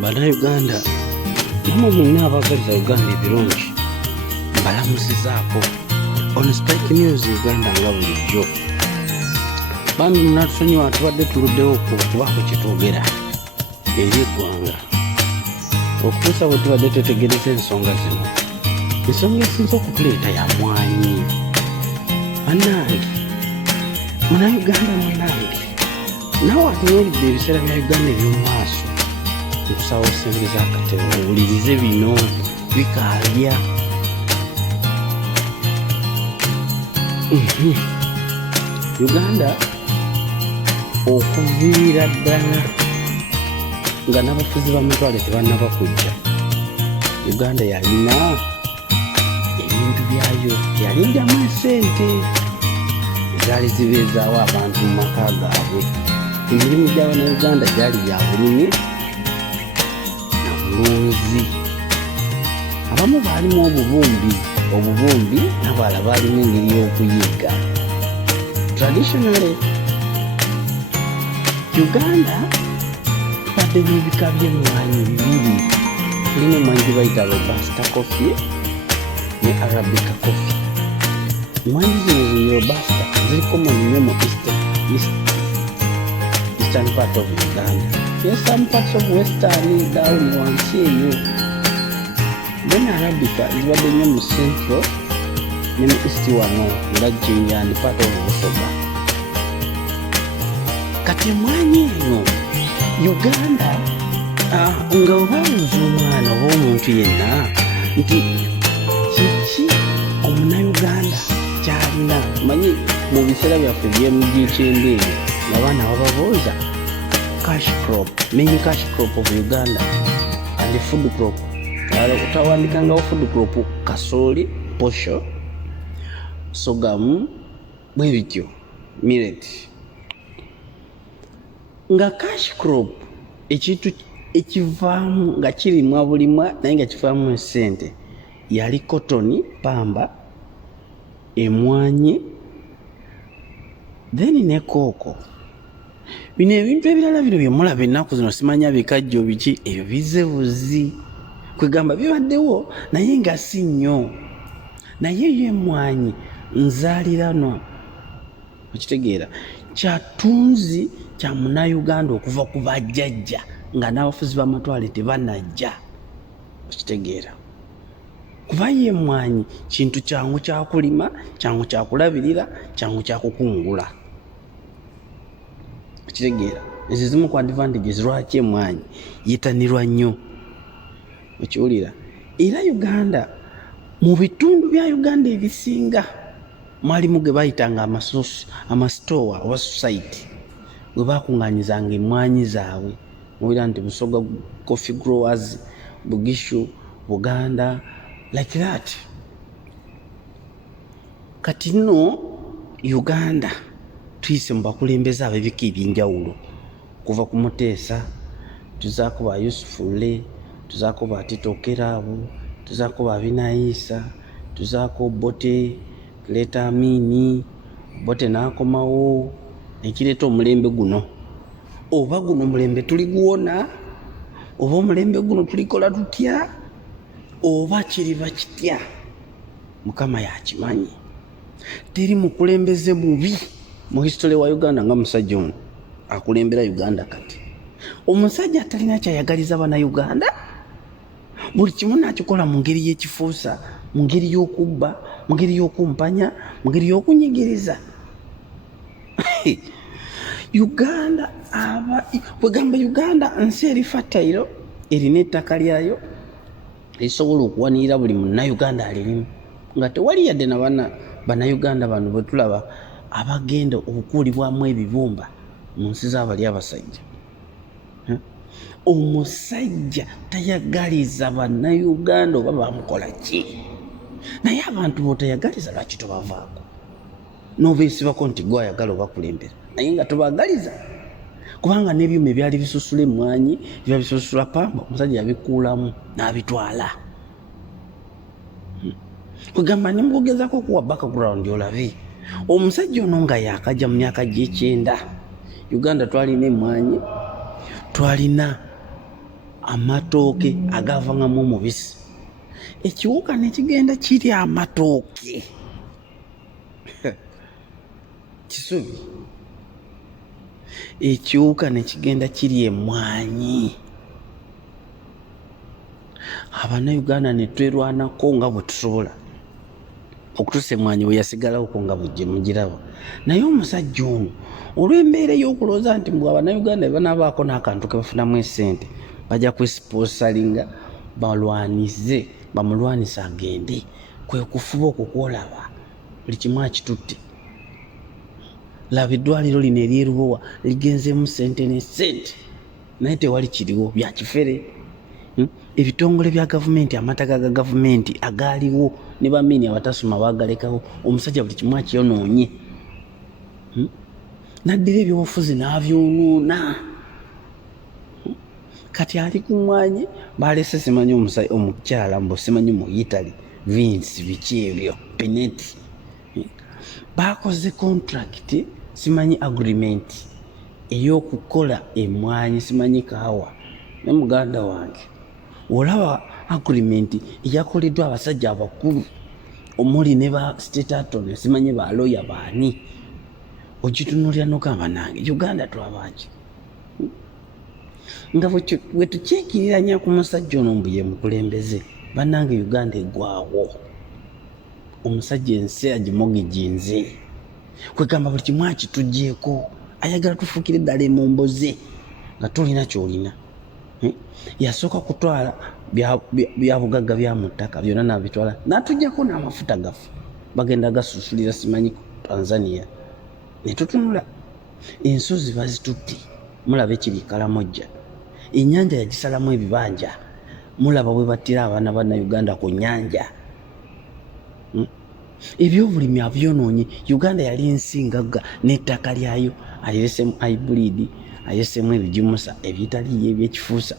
Bannayuganda namwe mwenna abaagaliza Uganda ebirungi mbalamusizaako on Spike News Uganda nga bulijjo. Bambi munatusonyiwa tubadde tuluddewo okubaako kye twogera eri eggwanga okutuusa bwe tubadde twetegereza ensonga zino. Ensonga esinza okutuleeta ya mwanyi. Bannange, munnayuganda munnange, naawe atunuulidde ebiseera bya Uganda eby'omu maaso, nkusaba osembeza akatebe owulirize bino bikaalya. Uganda okuviira ddala nga n'abafuzi b'amatwale tebannaba kujja, Uganda yalina ebintu byayo, yalindamu esente ezaali zibeezaawo abantu mu maka gaabwe. Emirimu gy'Abannayuganda gyali bya bulimi na bulunzi. Abamu baalimu obubumbi n'abalala baalimu engeri y'okuyiga. Traditionally, Uganda tubadde n'ebika by'emmwanyi bibiri. Tulina emmwanyi gye bayita robusta coffee ne arabica coffee. Emmwanyi zino zi robusta ziri common nnyo mu eastern part of Uganda. Yes, some parts of western down wansi eyo. Then arabica zibadde nnyo mu central ne mu east wano nga Jinja and part of Busoga. Kati emmwanyi eno Uganda nga obabuuza omwana oba omuntu yenna nti kiki omunnayuganda kyalina, manyi mu biseera byaffe by'ekyembeera abaana bababuuza cash crop, main cash crop of Uganda and food crop. Utawandikangawo food crop kasooli, posho, sorghum, bwe bityo, millet. Nga cash crop ekintu ekivaamu nga kirimwa bulimwa naye nga kivaamu esente yali cotton, pamba, emwanyi, then ne kooko. Bino ebintu ebirala bino bye mulaba ennaku zino simanya bikajjo biki, ebyo bizebuzi kwegamba bibaddewo naye nga si nnyo. Naye yo emmwanyi nzaaliranwa, okitegeera, kyatunzi kya munnayuganda okuva ku bajjajja nga n'abafuzi b'amatwale tebannajja, okitegeera. Kuba ye emmwanyi kintu kyangu kyakulima, kyangu kyakulabirira, kyangu kyakukungula, okitegeera. Ezo zimu ku advantages lwaki emmwanyi yitanirwa nnyo, okiwulira. Era Uganda, mu bitundu bya Uganda ebisinga mwalimu ge bayitanga amasitowa oba society gwe bakungaanyizanga emmwanyi zaabwe. Muwira nti Busoga coffee growers, Bugishu, Buganda, like that. Kati nno Uganda tuyise mu bakulembeze ab'ebika eby'enjawulo kuva ku Muteesa, tuzaako ba Yusufule, tuzaako ba Tito Keraabu, tuzaako ba Binaisa, tuzaako Bote, tuleeta Amini, Bote n'akomawo, ekireeta omulembe guno. Oba guno mulembe tuliguwona, oba omulembe guno tulikola tutya, oba kiriba kitya, Mukama yakimanyi. Teri mukulembeze mubi mu history wa Uganda nga musajja ono akulembera Uganda kati. Omusajja atalina kyayagaliza Bannayuganda, buli kimu nakikola mu ngeri y'ekifuusa, mu ngeri y'okubba, mu ngeri y'okumpanya, mu ngeri y'okunyigiriza. Uganda kwegamba Uganda nsi eri fertile, erina ettaka lyayo erisobola okuwanirira buli munnayuganda alirimu, nga tewali yadde na bannayuganda bano bwe tulaba abagenda okukuulibwamu ebibumba mu nsi z'abali abasajja. Omusajja tayagaliza Bannayuganda oba bamukola ki, naye abantu b'otayagaliza lwaki tobavaako n'obeesibako nti gwe ayagala obakulembera naye nga tobagaliza. Kubanga n'ebyuma ebyali bisusula emmwanyi, byali bisusula pamba, omusajja yabikuulamu n'abitwala. Kugamba ne mugezako okuwa background olabe omusajja ono nga yakajja mu myaka gy'ekyenda Uganda twalina emmwanyi, twalina amatooke agavangamu omubisi. Ekiwuka ne kigenda kirya amatooke. Kisubi. Ekiwuka ne kigenda kirya emwanyi. Abannayuganda ne twerwanako nga bwe tusobola okutuusa emwanyi bwe yasigalawo nga bwe mugiraba. Naye omusajja ono olw'embeera ey'okulowooza nti mbwe abannayuganda banaabaako n'akantu ke bafunamu esente bajja kwesipoosalinga bamulwanise agende, kwe kufuba okwo kwolaba buli kimu akitutte. Laba eddwaliro lino ery'erubowa ligenzeemu sente ne sente naye tewali kiriwo, bya kifere. Ebitongole bya gavumenti, amataka ga gavumenti agaaliwo ne bamiini abatasoma baagalekawo. Omusajja buli kimu akiyonoonye. Naddira ebyobufuzi n'abyonoona. Kati ali ku mwanyi baalese simanyi omukyala mbu simanyi omuyitale Vince biki ebyo Penet. Baakoze contract simanyi agreement ey'okukola emwanyi simanyi kaawa. Ne muganda wange olaba agreement eyakoleddwa abasajja abakulu omuli ne ba state Artonney simanyi ba lawyer baani. Ogitunuulira n'ogamba nange Uganda twabaki nga bwe tukyekiriranya ku musajja ono mbu ye mukulembeze. Bannange Uganda egwawo. Omusajja ensi agimogiginze. Kwegamba buli kimu akitugyeko. Ayagala tufuukire ddala emomboze nga tulina kyolina. Yasooka kutwala bya bugagga bya mu ttaka byonna n'abitwala n'atuggyako n'amafuta gaffe bagenda gasusulira simanyi Tanzania. Ne tutunula ensozi bazitutte, mulaba ekiri Kalamojja. Ennyanja yagisalamu ebibanja, mulaba bwe battira abaana bannayuganda ku nnyanja. Ebyobulimi abyonoonye. Uganda yali ensingagga n'ettaka lyayo ayesemu hybrid, ayesemu ebijimusa ebitaliyo ebyekifuusa.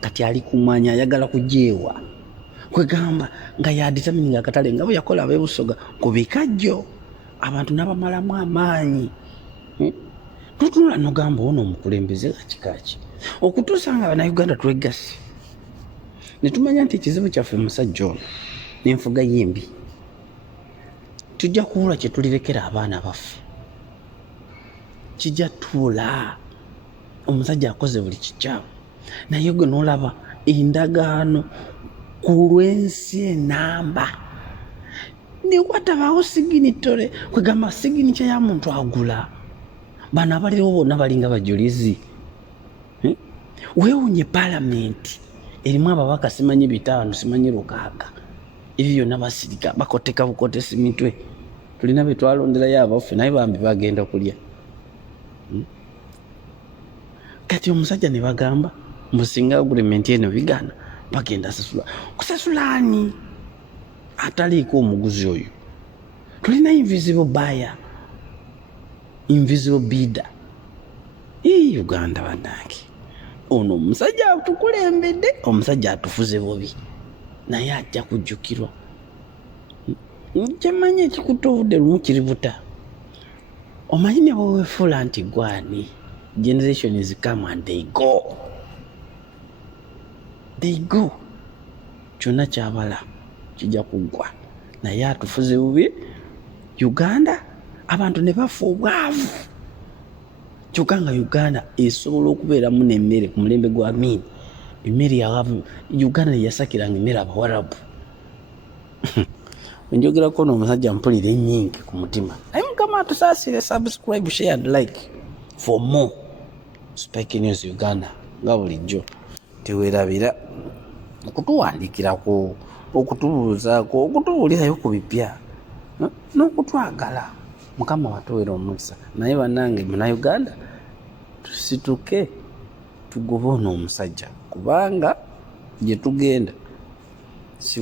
Kati ali ku mwanya ayagala kugyewa. Kwegamba nga yaditamininga akatale nga bwe yakola ab'ebusoga ku bikajjo abantu n'abamalamu amaanyi. Tutunula n'ogamba ono omukulembeze ga kikaaki okutuusa nga Abannayuganda twegasse ne tumanya nti ekizibu kyaffe musajja ono n'enfuga y'embi tujja kubula kye tulirekera abaana baffe. Kijja tuula omusajja akoze buli kikyamu naye gwe n'olaba endagaano ku lw'ensi enamba ne watabaawo siginitole. Kwegamba siginicha ya muntu agula. Bano abaliwo bonna balinga bajulizi. Weewunye palamenti erimu ababaka simanyi 5 simanyi 6 ebyo byonna basirika bakoteka bukotesi mitwe. Tulina bye twalonderayo abaffe naye bambi bagenda kulya. Kati omusajja ne bagamba musinga agreement eno bigana bagenda sasula. Kusasulaani ataliiko omuguzi oyo. Tulina invisible buyer, invisible bidder. Uganda bannange ono omusajja atukulembedde, omusajja atufuze bubi naye ajja kujjukirwa. Kyemanyi ekikutta obudde lumu kiributa. Omanyi ne bweweefuula nti gwani generations come and they go. They go. Kyonna kyabala kijja kuggwa naye atufuze bubi. Uganda abantu ne bafa obwavu. Kyokka nga Uganda esobola okubeeramu n'emmere ku mulembe gwa Amin. Emmere yawavu Uganda yasakiranga emmere Abawarabu. Njogerako n'omusajja mpulira ennyingi ku mutima. Naye Mukama atusaasire. Subscribe, share and like for more Spike News Uganda. Nga bulijjo teweerabira okutuwandiikirako, okutubuuzaako, okutubuulirayo ku bipya n'okutwagala. Mukama watuweera omukisa. Naye bannange Munnayuganda tusituke tugobe ono omusajja kubanga gye tugenda si